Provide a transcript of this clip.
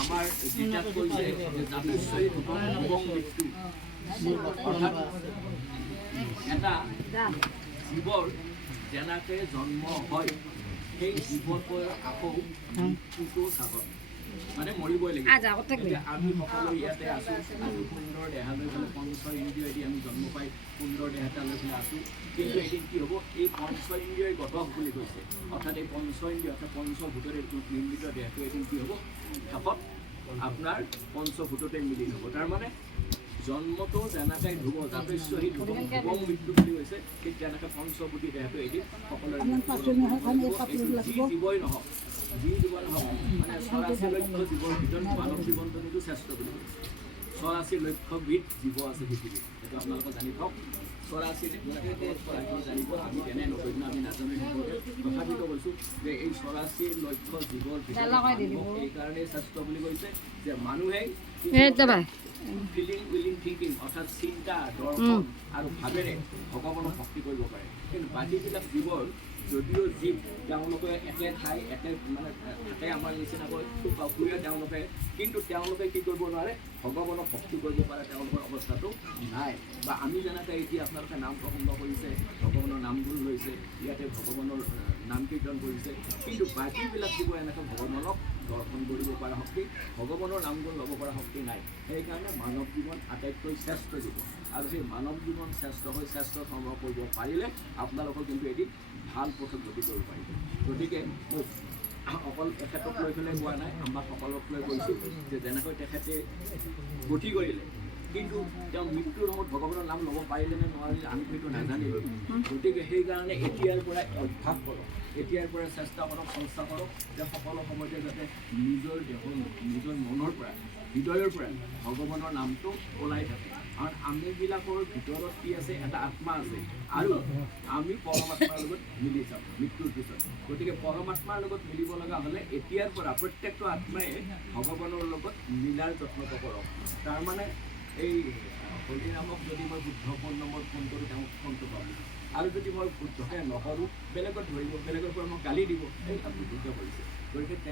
আমাৰ গীতাত কৈছে যে জাতিশ্বৰী ধ্ৰুৱং ধ্ৰুৱং মৃত্যু, অৰ্থাৎ এটা জীৱৰ যেনেকৈ জন্ম হয় সেই জীৱৰ আকৌ মৃত্যুটো চাগত মানে মৰিবই লাগিব। আমি সকলো ইয়াতে আছোঁ, আজি সুন্দৰ দেহা লৈ পেলাই পঞ্চ ইন্দ্ৰিয়দি আমি জন্ম পাই সুন্দৰ দেহা এটা লৈ পেলাই আছোঁ, কিন্তু এদিন কি হ'ব এই পঞ্চ ইন্দ্ৰিয়ই গতক বুলি কৈছে, অৰ্থাৎ এই পঞ্চ ইন্দ্ৰিয় অৰ্থাৎ পঞ্চভূতৰে নিৰ্মিত দেহটো এদিন কি হ'ব শেষত আপোনাৰ পঞ্চভূততে মিলি হ'ব। তাৰমানে জন্মটো যেনেকৈ ধ্ৰুৱ জাতিশ্বৰী ধ্ৰুৱং ধ্ৰুৱং মৃত্যু বুলি কৈছে, ঠিক তেনেকৈ পঞ্চভূতি দেহটো এদিন সকলোৰে যি জীৱই নহওক মানে 84 লক্ষ জীৱৰ ভিতৰত মানৱ জীৱনটো শ্ৰেষ্ঠ বুলি কৈছে। 84 লক্ষবিধ জীৱ আছে পৃথিৱীত, সেইটো আপোনালোকে জানি থওক। 84 জানিব, আমি কেনে নকৰিম আমি নাজানো সম্পৰ্কে, তথাপিতো কৈছোঁ যে এই 84 লক্ষ জীৱৰ ভিতৰত এইকাৰণেই শ্ৰেষ্ঠ বুলি কৈছে যে মানুহে ফিলিং উইলিং থিংকিং অৰ্থাৎ চিন্তা দৰ্শন আৰু ভাৱেৰে ভগৱানক ভক্তি কৰিব পাৰে। কিন্তু বাকীবিলাক জীৱৰ যদিও জীৱ তেওঁলোকে একে ঠাই একে মানে থাকে আমাৰ নিচিনাকৈ সুখীয়া তেওঁলোকে, কিন্তু তেওঁলোকে কি কৰিব নোৱাৰে ভগৱানক ভক্তি কৰিব পাৰে, তেওঁলোকৰ অৱস্থাটো নাই। বা আমি যেনেকৈ এতিয়া আপোনালোকে নাম প্ৰসংগ কৰিছে, ভগৱানৰ নাম গুণ লৈছে, ইয়াতে ভগৱানৰ নাম কীৰ্তন কৰিছে, কিন্তু বাকীবিলাক জীৱ এনেকৈ ভগৱানক দৰ্শন কৰিব পৰা শক্তি, ভগৱানৰ নাম গুণ ল'ব পৰা শক্তি নাই। সেইকাৰণে মানৱ জীৱন আটাইতকৈ শ্ৰেষ্ঠ জীৱ, আৰু সেই মানৱ জীৱন শ্ৰেষ্ঠ হৈ শ্ৰেষ্ঠ কৰ্ম কৰিব পাৰিলে আপোনালোকক কিন্তু এদিন ভাল পথত গতি কৰিব পাৰিব। গতিকে মই অকল তেখেতক লৈ পেলাই কোৱা নাই, আমাক সকলক লৈ কৈছোঁ যে যেনেকৈ তেখেতে গতি কৰিলে, কিন্তু তেওঁ মৃত্যুৰ সময়ত ভগৱানৰ নাম ল'ব পাৰিলে নে নোৱাৰিলে আমি সেইটো নাজানিলোঁ। গতিকে সেইকাৰণে এতিয়াৰ পৰাই অভ্যাস কৰক, এতিয়াৰ পৰাই চেষ্টা কৰক, চৰ্চা কৰক যে সকলো সময়তে যাতে নিজৰ দেহৰ নিজৰ মনৰ পৰা হৃদয়ৰ পৰা ভগৱানৰ নামটো ওলাই থাকে। কাৰণ আমিবিলাকৰ ভিতৰত কি আছে, এটা আত্মা আছে আৰু আমি পৰমাত্মাৰ লগত মিলি যাওঁ মৃত্যুৰ পিছত। গতিকে পৰমাত্মাৰ লগত মিলিব লগা হ'লে এতিয়াৰ পৰা প্ৰত্যেকটো আত্মাই ভগৱানৰ লগত মিলাৰ যত্ন কৰক। তাৰমানে এই হৰিনামক যদি মই শুদ্ধ ফোন নম্বৰ ফোন কৰোঁ তেওঁক ফোনটো পাব, আৰু যদি মই শুদ্ধকৈ নকৰোঁ বেলেগত ধৰিব, বেলেগৰ পৰা মোক গালি দিব, এই আপুনি শুদ্ধ কৰিছে। গতিকে